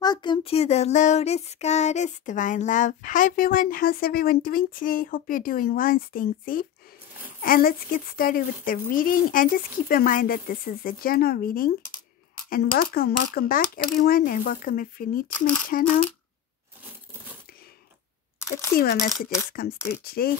Welcome to the Lotus Goddess Divine Love. Hi everyone, how's everyone doing today? Hope you're doing well and staying safe. And let's get started with the reading. And just keep in mind that this is a general reading. And welcome back everyone. And welcome if you're new to my channel. Let's see what messages comes through today.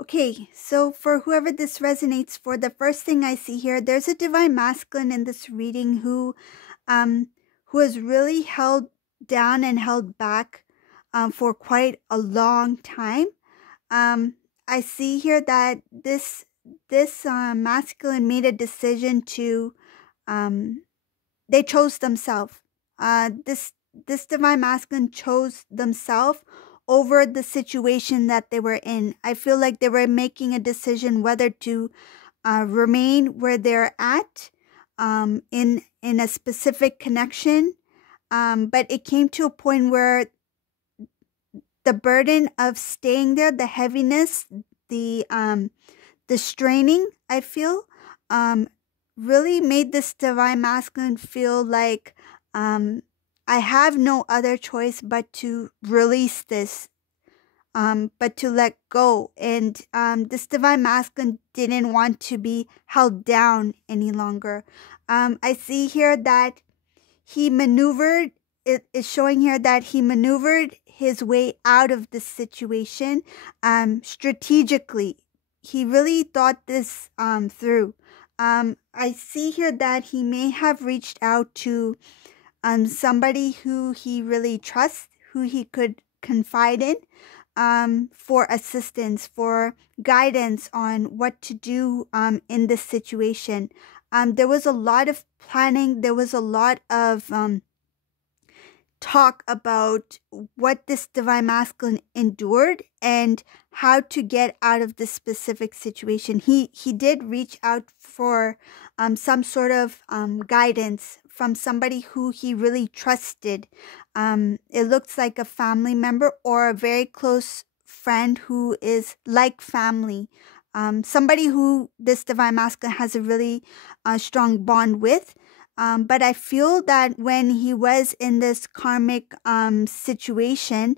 Okay, so for whoever this resonates for, the first thing I see here, there's a divine masculine in this reading who has really held down and held back for quite a long time. I see here that this masculine made a decision to they chose themselves. This divine masculine chose themselves over the situation that they were in. I feel like they were making a decision whether to remain where they're at in a specific connection, but it came to a point where the burden of staying there, the heaviness, the straining, I feel, really made this divine masculine feel like I have no other choice but to release this, but to let go. And this divine masculine didn't want to be held down any longer. I see here that he maneuvered, it is showing here that he maneuvered his way out of this situation strategically. He really thought this through. I see here that he may have reached out to somebody who he really trusts, who he could confide in, for assistance, for guidance on what to do in this situation. There was a lot of planning. There was a lot of talk about what this divine masculine endured and how to get out of this specific situation. He did reach out for some sort of guidance from somebody who he really trusted. It looks like a family member or a very close friend who is like family. Somebody who this divine masculine has a really strong bond with. But I feel that when he was in this karmic situation,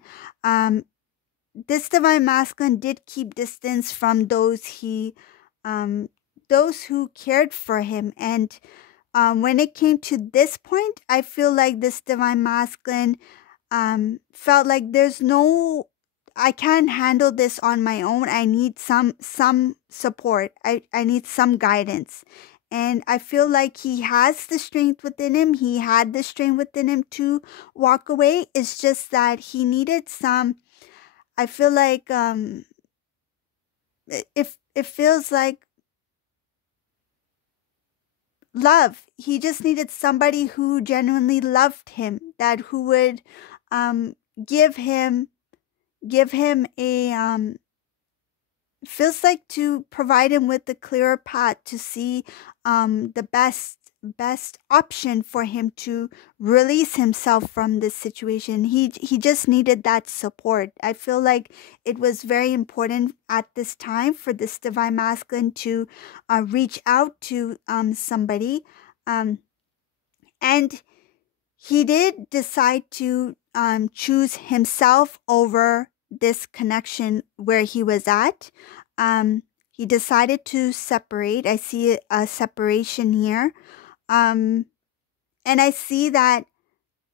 this divine masculine did keep distance from those who cared for him. And when it came to this point, I feel like this divine masculine felt like I can't handle this on my own. I need some support. I need some guidance. And I feel like he has the strength within him. He had the strength within him to walk away. It's just that he needed some, I feel like it feels like love. He just needed somebody who genuinely loved him, that who would give him a feels like to provide him with a clearer path to see the best option for him to release himself from this situation. He just needed that support. I feel like it was very important at this time for this divine masculine to reach out to somebody, and he did decide to choose himself over this connection where he was at. He decided to separate. I see a separation here. And I see that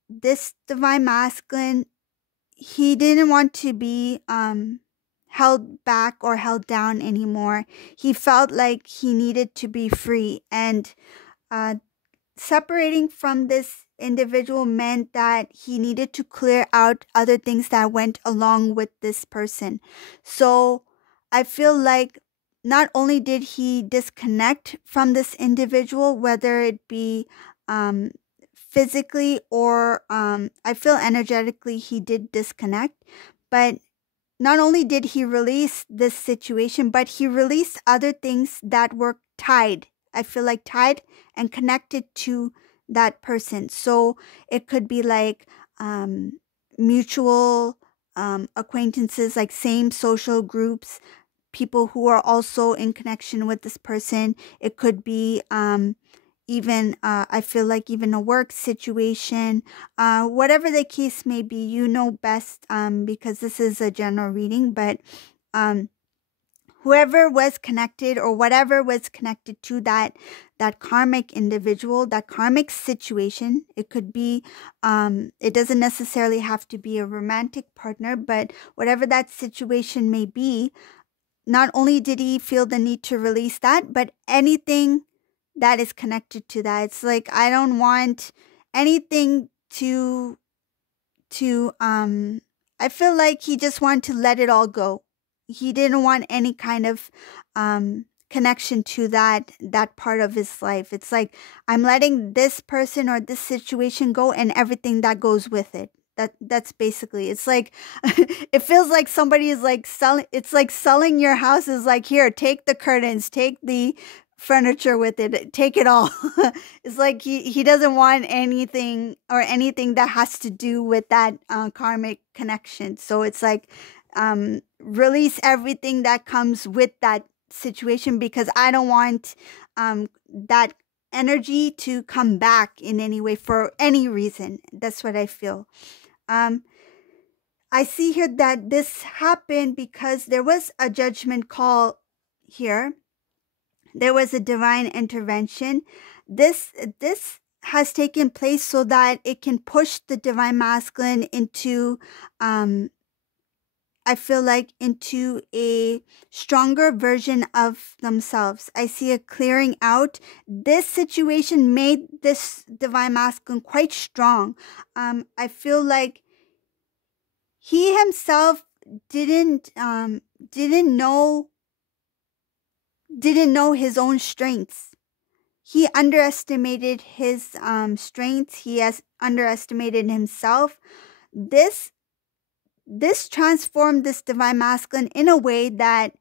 this divine masculine, he didn't want to be held back or held down anymore. He felt like he needed to be free. And separating from this individual meant that he needed to clear out other things that went along with this person. So I feel like not only did he disconnect from this individual, whether it be um, physically or I feel energetically he did disconnect, but not only did he release this situation, but he released other things that were tied. I feel like tied and connected to that person. So it could be like mutual acquaintances, like same social groups, people who are also in connection with this person. It could be even I feel like even a work situation, whatever the case may be, you know best, because this is a general reading, but whoever was connected or whatever was connected to that karmic individual, that karmic situation. It could be it doesn't necessarily have to be a romantic partner, but whatever that situation may be, not only did he feel the need to release that, but anything that is connected to that. It's like, I don't want anything to I feel like he just wanted to let it all go. He didn't want any kind of connection to that part of his life. It's like, I'm letting this person or this situation go and everything that goes with it. That's basically, it's like it feels like somebody is like selling, it's like selling your house is like, here, take the curtains, take the furniture with it, take it all. It's like he doesn't want anything or anything that has to do with that karmic connection. So it's like release everything that comes with that situation, because I don't want that energy to come back in any way for any reason. That's what I feel. I see here that this happened because there was a judgment call here. There was a divine intervention. This has taken place so that it can push the divine masculine into, I feel like, into a stronger version of themselves. I see a clearing out. This situation made this divine masculine quite strong. I feel like he himself didn't know his own strengths. He underestimated his strengths. He has underestimated himself. This transformed this divine masculine in a way that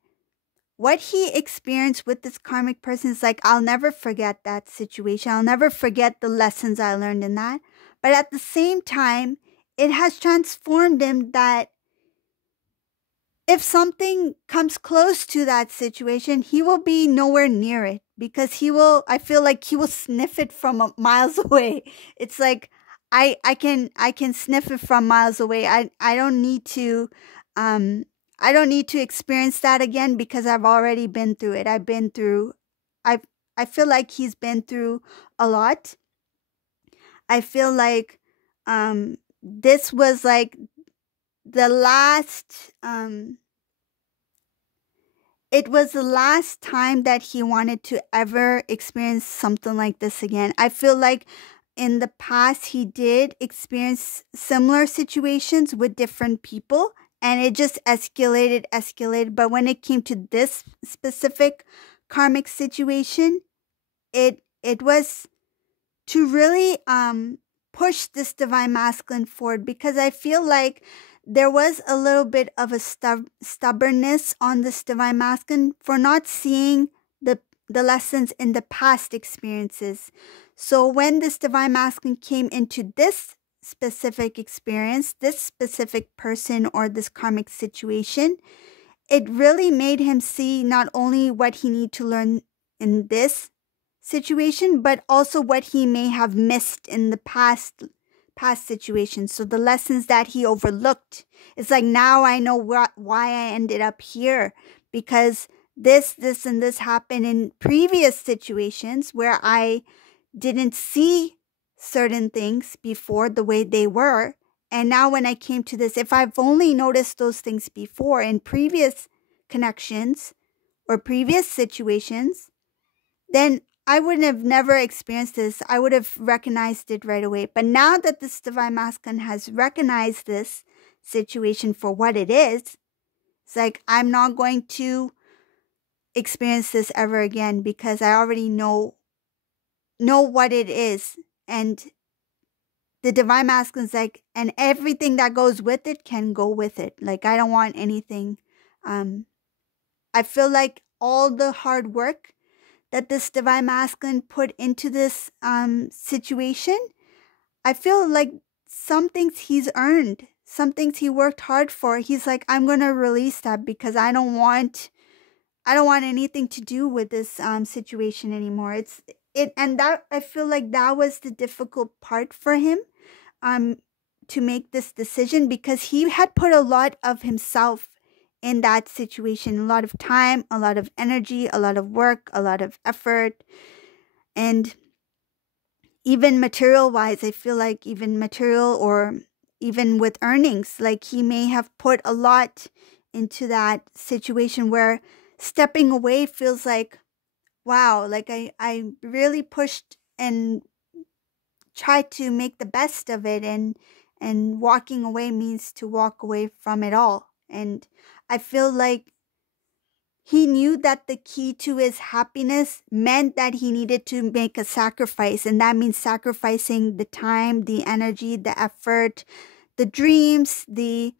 what he experienced with this karmic person is like, I'll never forget that situation. I'll never forget the lessons I learned in that. But at the same time, it has transformed him that if something comes close to that situation, he will be nowhere near it, because I feel like he will sniff it from miles away. It's like, I can sniff it from miles away. I don't need to experience that again, because I've already been through it. I feel like he's been through a lot. I feel like this was like the last it was the last time that he wanted to ever experience something like this again. I feel like in the past he did experience similar situations with different people, and it just escalated. But when it came to this specific karmic situation, it was to really push this divine masculine forward, because I feel like there was a little bit of a stubbornness on this divine masculine for not seeing the lessons in the past experiences. So when this divine masculine came into this specific experience, this specific person or this karmic situation, it really made him see not only what he needed to learn in this situation, but also what he may have missed in the past situations. So the lessons that he overlooked, it's like, now I know why I ended up here, because this and this happened in previous situations where I didn't see certain things before the way they were. And now when I came to this, if I've only noticed those things before in previous connections or previous situations, then I would have never experienced this. I would have recognized it right away. But now that this divine masculine has recognized this situation for what it is, it's like, I'm not going to experience this ever again because I already know what it is. And the divine masculine is like, and everything that goes with it can go with it. Like, I don't want anything. I feel like all the hard work that this divine masculine put into this situation, I feel like some things he's earned, some things he worked hard for. He's like, I'm gonna release that because I don't want anything to do with this situation anymore. And that, I feel like that was the difficult part for him to make this decision, because he had put a lot of himself in that situation, a lot of time, a lot of energy, a lot of work, a lot of effort. And even material wise, I feel like even material, or even with earnings, like he may have put a lot into that situation where stepping away feels like, wow, like I really pushed and tried to make the best of it, and walking away means to walk away from it all. And I feel like he knew that the key to his happiness meant that he needed to make a sacrifice. And that means sacrificing the time, the energy, the effort, the dreams, the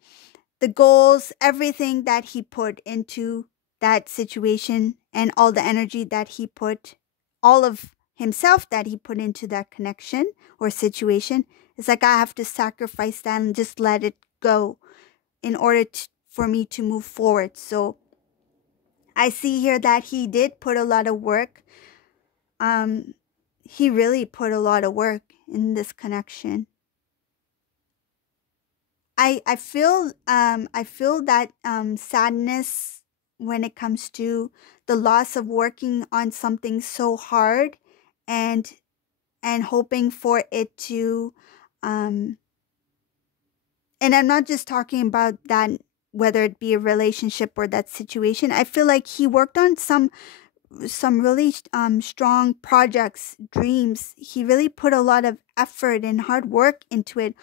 goals, everything that he put into that situation, and all the energy that he put, all of himself that he put into that connection or situation. It's like, I have to sacrifice that and just let it go in order for me to move forward. So I see here that he did put a lot of work. He really put a lot of work in this connection. I feel that sadness when it comes to the loss of working on something so hard, and hoping for it to and I'm not just talking about that, whether it be a relationship or that situation. I feel like he worked on some really strong projects, dreams. He really put a lot of effort and hard work into it,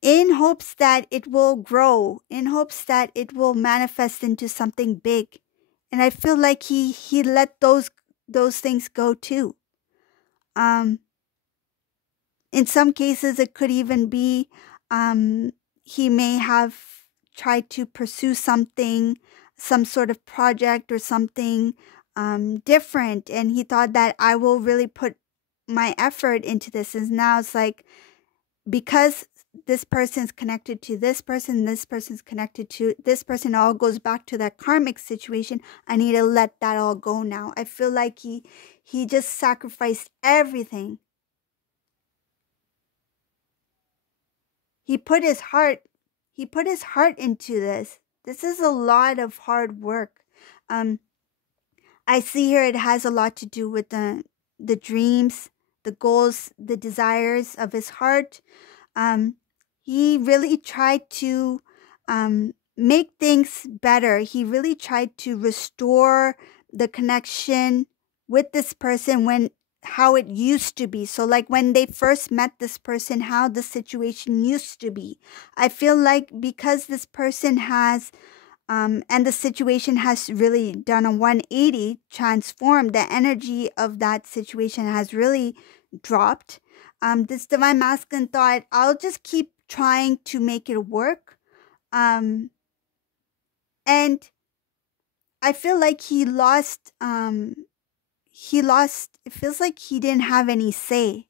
in hopes that it will grow, in hopes that it will manifest into something big. And I feel like he let those things go too. In some cases, it could even be he may have tried to pursue something, some sort of project or something different, and he thought that, I will really put my effort into this. And now it's like, because this person's connected to this person's connected to this person, all goes back to that karmic situation, I need to let that all go now. I feel like he just sacrificed everything. He put his heart into this. This is a lot of hard work. I see here it has a lot to do with the dreams, the goals, the desires of his heart. He really tried to make things better. He really tried to restore the connection with this person how it used to be. So like when they first met this person, how the situation used to be. I feel like because this person has and the situation has really done a 180, transformed, the energy of that situation has really dropped. This divine masculine thought, I'll just keep trying to make it work. And I feel like he lost, it feels like he didn't have any say.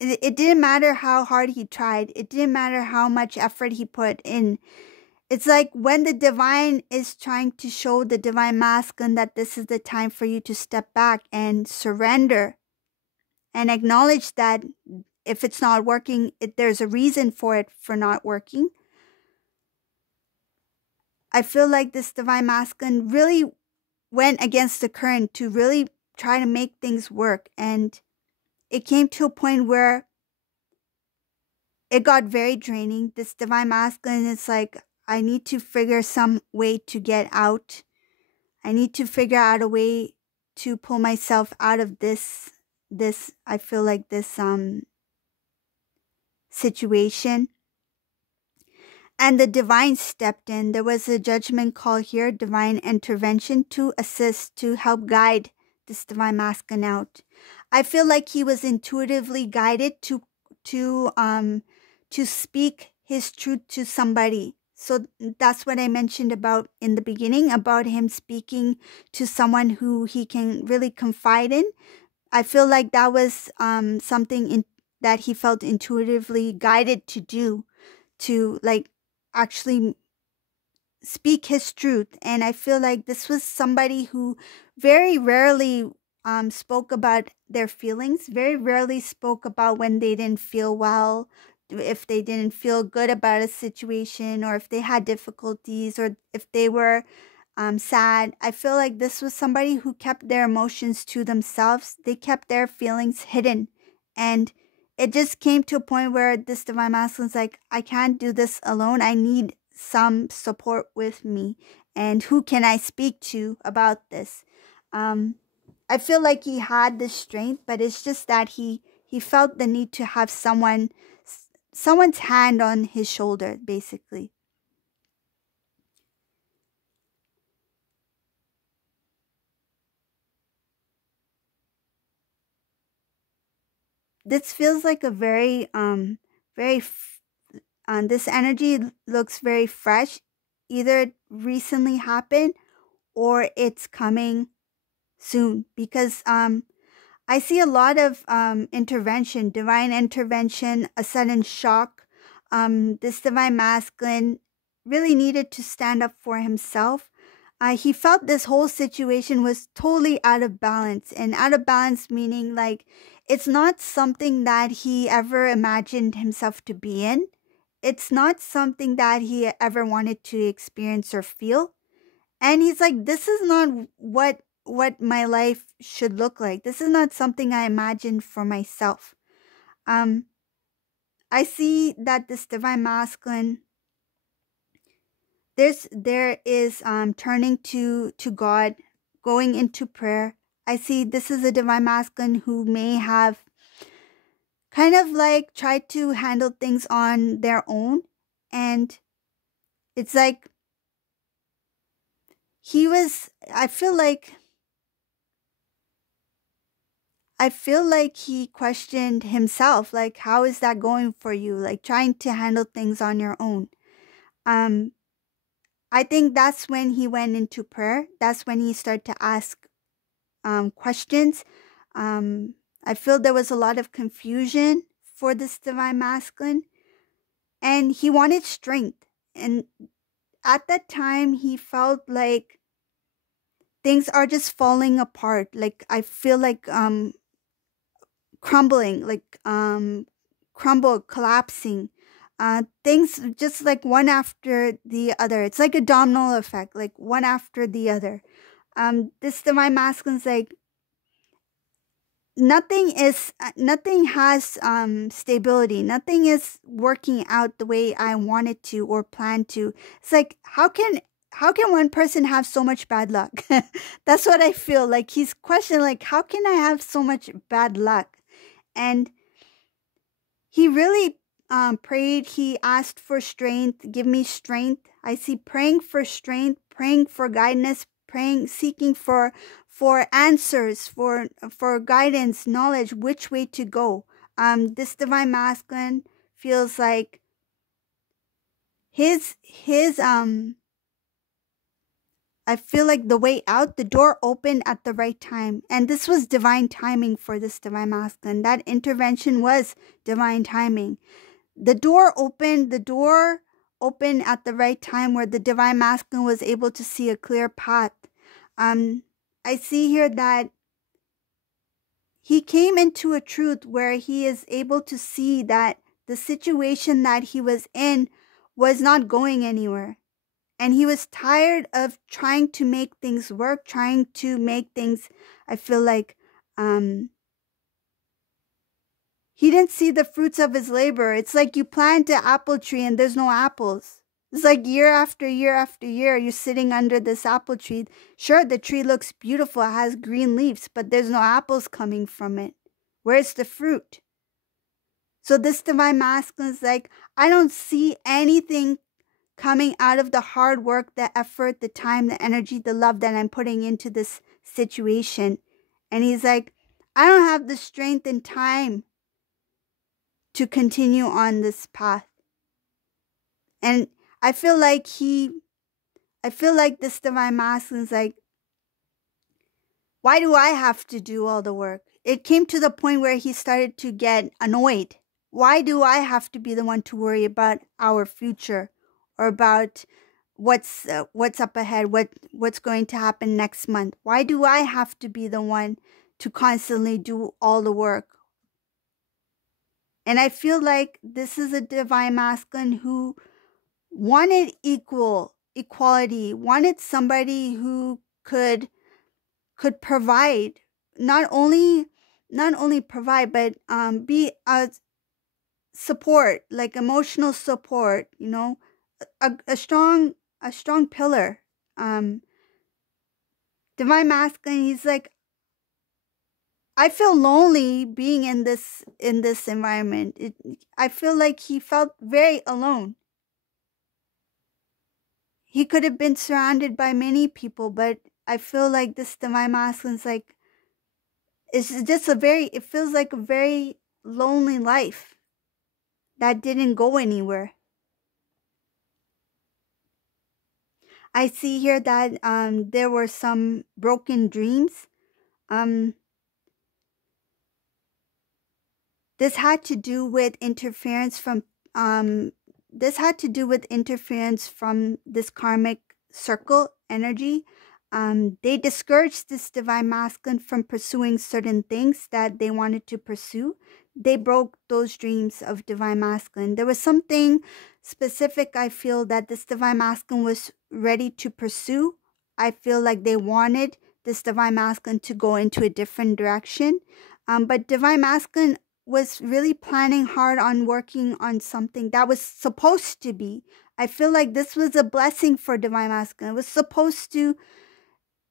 It didn't matter how hard he tried. It didn't matter how much effort he put in. It's like when the divine is trying to show the divine masculine that this is the time for you to step back and surrender and acknowledge that if it's not working, there's a reason for it for not working. I feel like this divine masculine really went against the current to really try to make things work. And it came to a point where it got very draining. This divine masculine is like, I need to figure some way to get out. I need to figure out a way to pull myself out of this I feel like this situation. And the divine stepped in. There was a judgment call here, divine intervention to assist, to help guide this divine masculine out. I feel like he was intuitively guided to speak his truth to somebody. So that's what I mentioned about in the beginning, about him speaking to someone who he can really confide in. I feel like that was something that he felt intuitively guided to do, to like actually speak his truth. And I feel like this was somebody who very rarely spoke about their feelings, very rarely spoke about when they didn't feel well, if they didn't feel good about a situation, or if they had difficulties, or if they were sad. I feel like this was somebody who kept their emotions to themselves. They kept their feelings hidden. And it just came to a point where this divine masculine's like, I can't do this alone. I need some support with me. And who can I speak to about this? I feel like he had the strength, but it's just that he felt the need to have someone's hand on his shoulder, basically. This feels like a very this energy looks very fresh. Either it recently happened or it's coming soon, because I see a lot of intervention, divine intervention, a sudden shock. This divine masculine really needed to stand up for himself. He felt this whole situation was totally out of balance, and out of balance meaning like it's not something that he ever imagined himself to be in. It's not something that he ever wanted to experience or feel. And he's like, this is not what my life should look like. This is not something I imagined for myself. I see that this divine masculine, there is turning to God, going into prayer. I see this is a divine masculine who may have kind of like tried to handle things on their own, and it's like I feel like he questioned himself, like, how is that going for you? Like trying to handle things on your own. I think that's when he went into prayer. That's when he started to ask questions. I feel there was a lot of confusion for this divine masculine, and he wanted strength. And at that time, he felt like things are just falling apart. Like I feel like crumbling, like collapsing. Things just like one after the other. It's like a domino effect, like one after the other. This divine masculine's like, nothing has stability. Nothing is working out the way I wanted to or planned to. It's like, how can one person have so much bad luck? That's what I feel like. He's questioning, like, how can I have so much bad luck? And he really prayed. He asked for strength. Give me strength. I see praying for strength, praying for guidance, praying, seeking for answers, for guidance, knowledge, which way to go. This divine masculine feels like his I feel like the way out, the door opened at the right time. And this was divine timing for this divine masculine. That intervention was divine timing. The door opened at the right time, where the divine masculine was able to see a clear path. I see here that he came into a truth where he is able to see that the situation that he was in was not going anywhere. And he was tired of trying to make things work, trying to make things, I feel like, he didn't see the fruits of his labor. It's like you plant an apple tree and there's no apples. It's like year after year after year, you're sitting under this apple tree. Sure, the tree looks beautiful, it has green leaves, but there's no apples coming from it. Where's the fruit? So this divine masculine is like, I don't see anything coming out of the hard work, the effort, the time, the energy, the love that I'm putting into this situation. And he's like, I don't have the strength and time to continue on this path. And I feel like this divine masculine is like, why do I have to do all the work? It came to the point where he started to get annoyed. Why do I have to be the one to worry about our future or about what's up ahead, what's going to happen next month? Why do I have to be the one to constantly do all the work? And I feel like this is a divine masculine who wanted equality, wanted somebody who could provide, not only provide, but be a support, like emotional support, you know, a strong pillar. Divine masculine, he's like, I feel lonely being in this environment. I feel like he felt very alone. He could have been surrounded by many people, but I feel like this divine masculine's like, it's just it feels like a very lonely life that didn't go anywhere. I see here that there were some broken dreams. This had to do with interference from this karmic circle energy. They discouraged this divine masculine from pursuing certain things that they wanted to pursue. They broke those dreams of divine masculine. There was something specific, I feel, that this divine masculine was ready to pursue. I feel like they wanted this divine masculine to go into a different direction. But divine masculine was really planning hard on working on something that was supposed to be. I feel like this was a blessing for divine masculine.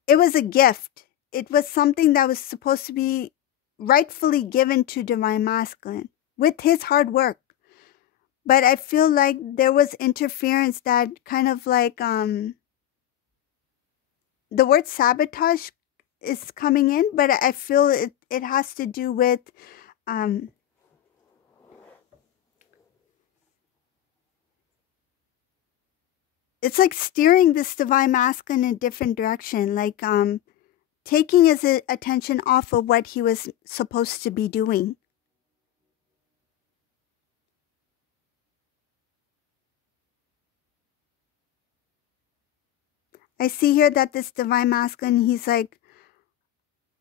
It was a gift. It was something that was supposed to be rightfully given to divine masculine with his hard work. But I feel like there was interference that kind of like, the word sabotage is coming in, but I feel it has to do with, it's like steering this divine masculine in a different direction, like taking his attention off of what he was supposed to be doing. I see here that this divine masculine, he's like,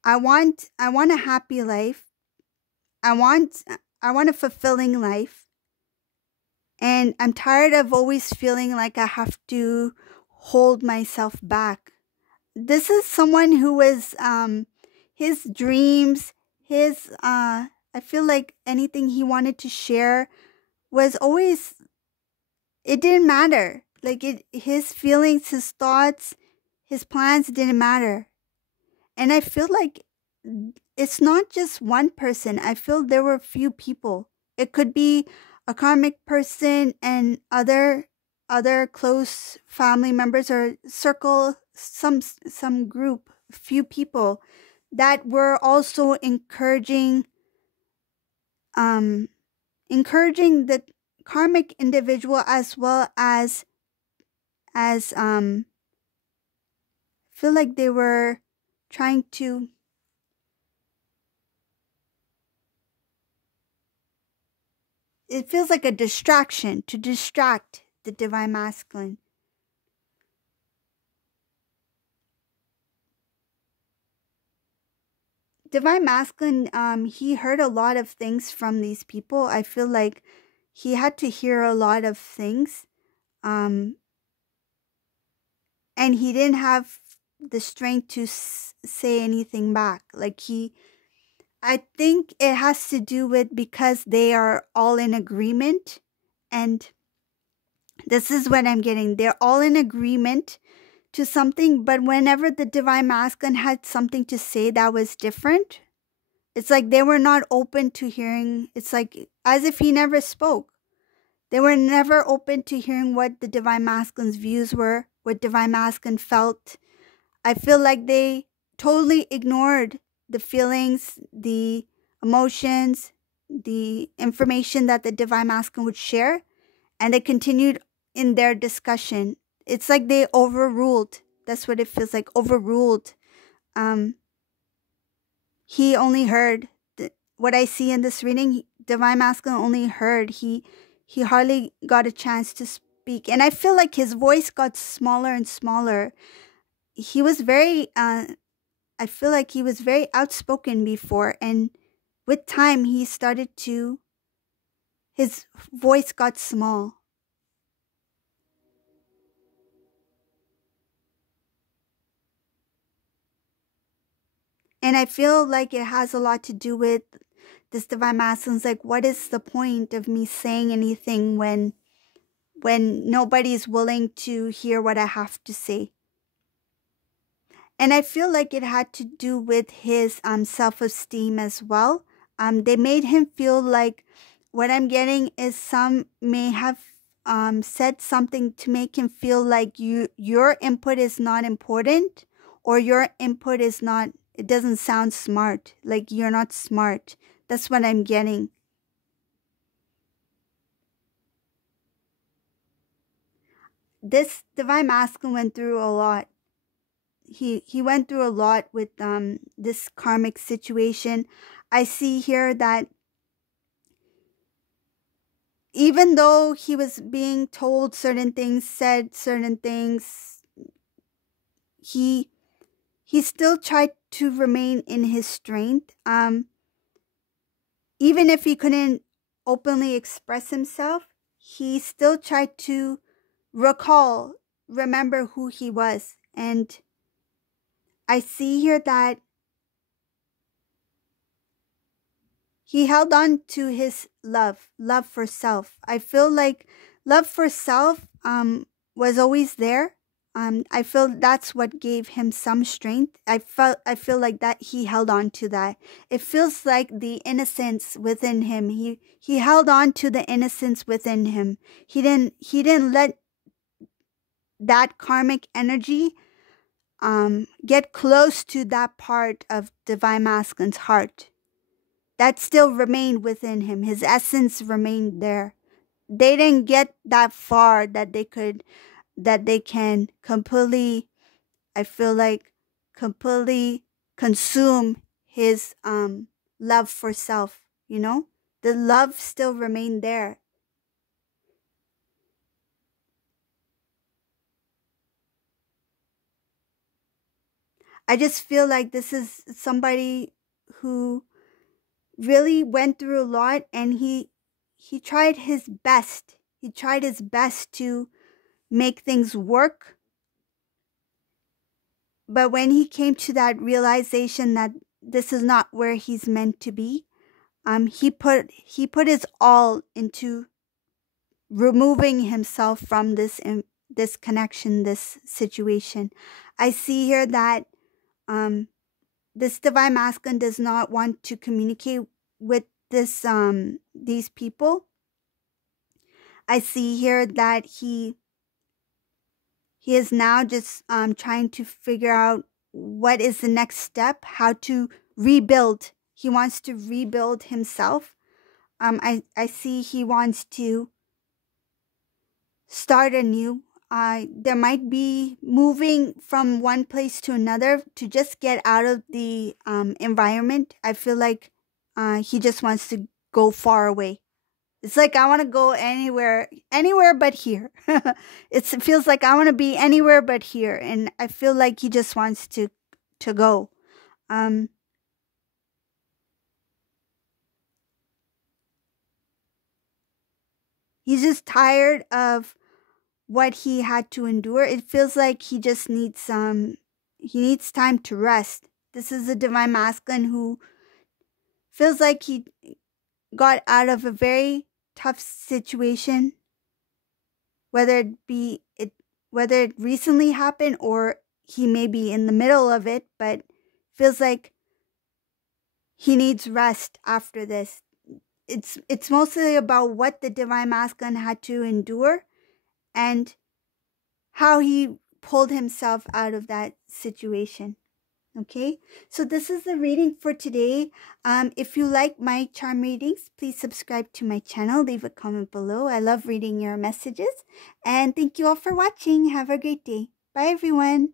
I want a happy life. I want a fulfilling life. And I'm tired of always feeling like I have to hold myself back. This is someone who was, his dreams, I feel like anything he wanted to share was always, it didn't matter. Like his feelings, his thoughts, his plans didn't matter. And I feel like it's not just one person. I feel there were a few people. It could be a karmic person and other close family members or circle, some group, few people that were also encouraging the karmic individual, as well as feel like they were trying to it feels like a distraction to distract the divine masculine. Divine masculine, he heard a lot of things from these people. I feel like he had to hear a lot of things. And he didn't have the strength to say anything back. Like I think it has to do with because they are all in agreement, and This is what I'm getting. They're all in agreement to something, but whenever the Divine Masculine had something to say that was different, it's like they were not open to hearing. It's like as if he never spoke. They were never open to hearing what the Divine Masculine's views were, what Divine Masculine felt. I feel like they totally ignored the feelings, the emotions, the information that the Divine Masculine would share, and they continued in their discussion. It's like they overruled. That's what it feels like, overruled. He only heard what I see in this reading. Divine Masculine only heard. He hardly got a chance to speak, and I feel like his voice got smaller and smaller. He was very I feel like he was very outspoken before, and with time he started to, his voice got small. And I feel like it has a lot to do with this Divine Masculine's like, what is the point of me saying anything when nobody's willing to hear what I have to say? And I feel like it had to do with his self-esteem as well. They made him feel like, what I'm getting is some may have said something to make him feel like your input is not important, or your input is not, it doesn't sound smart, like you're not smart. That's what I'm getting. This Divine Masculine went through a lot. He went through a lot with this karmic situation. I see here that even though he was being told certain things, said certain things, he still tried to remain in his strength. Even if he couldn't openly express himself, he still tried to remember who he was. And I see here that he held on to his love for self. I feel like love for self was always there. I feel that's what gave him some strength. I feel like that he held on to that. It feels like the innocence within him. He held on to the innocence within him. He didn't let that karmic energy get close to that part of Divine Masculine's heart. That still remained within him. His essence remained there. They didn't get that far that they can completely, I feel like, completely consume his love for self, you know? The love still remained there. I just feel like this is somebody who really went through a lot, and he tried his best. He tried his best to make things work. But when he came to that realization that this is not where he's meant to be, he put his all into removing himself from this connection, this situation. I see here that this Divine Masculine does not want to communicate with these people. I see here that he is now just trying to figure out what is the next step, how to rebuild. He wants to rebuild himself. I see he wants to start anew. There might be moving from one place to another to just get out of the environment. I feel like he just wants to go far away. It's like, I want to go anywhere but here. It feels like I want to be anywhere but here, and I feel like he just wants to go. He's just tired of what he had to endure. It feels like he just needs he needs time to rest. This is a Divine Masculine who feels like he got out of a very tough situation whether it recently happened or he may be in the middle of it, but feels like he needs rest after this. It's mostly about what the Divine Masculine had to endure and how he pulled himself out of that situation. Okay, so this is the reading for today. If you like my charm readings, please subscribe to my channel. Leave a comment below. I love reading your messages. And thank you all for watching. Have a great day. Bye, everyone.